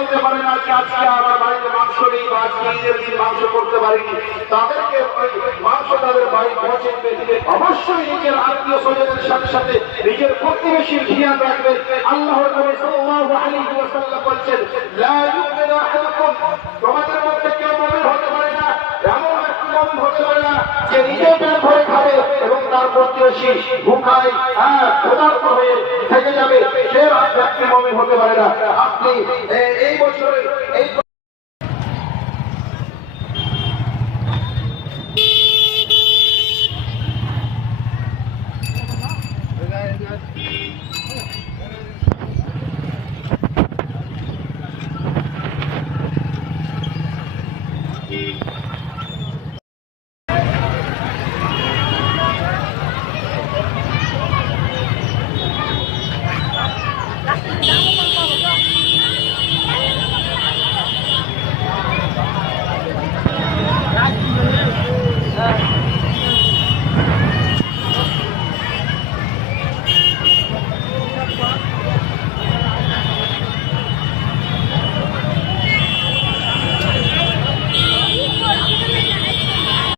বলতে পারে না যে আজকে আমার বাড়িতে মাংস নেই বা আজকে ঈদের দিন মাংস করতে পারিনি, তাদেরকে মাংস তাদের বাড়ি পৌঁছে দিবে। অবশ্যই নিজের আত্মীয় স্বজনের সাথে সাথে নিজের প্রতিবেশীর খেয়াল রাখবেন। আল্লাহর নবী সাল্লাল্লাহু আলাইহি ওয়াসাল্লাম বলেন, লা ইউমিনু আহাদুকুম, তোমাদের মধ্যে কেউ মুমিন হতে পারে না, এমন একটি মুমিন হতে পারে না যে নিজে পেট ভরে খাবে এবং তার প্রতিবেশী ভুখায় ক্ষুধার্ত হয়ে থেকে যাবে, সে ব্যক্তি মুমিন হতে পারে না। আপনি এই বছরে এই